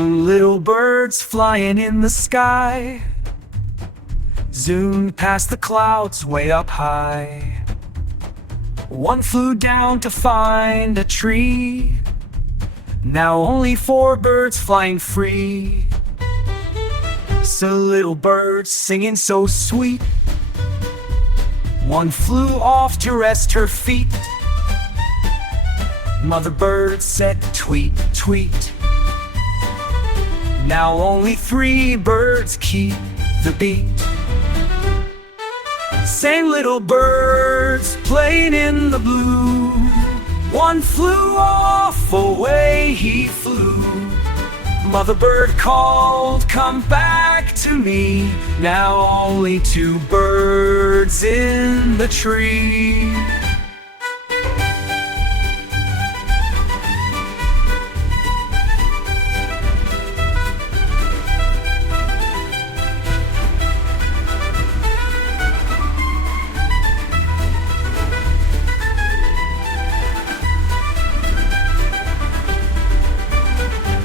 Little birds flying in the sky zoomed past the clouds way up high. One flew down to find a tree. Now only 4 birds flying free. So little birds singing so sweet. One flew off to rest her feet. Mother bird said tweet, tweet. Now only 3 birds keep the beat. Sang little birds playing in the blue. One flew off, away he flew. Mother bird called, come back to me. Now only 2 birds in the tree.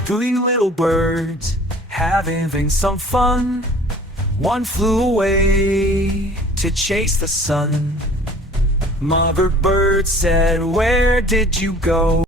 Three little birds having some fun. One flew away to chase the sun. Mother bird said, where did you go?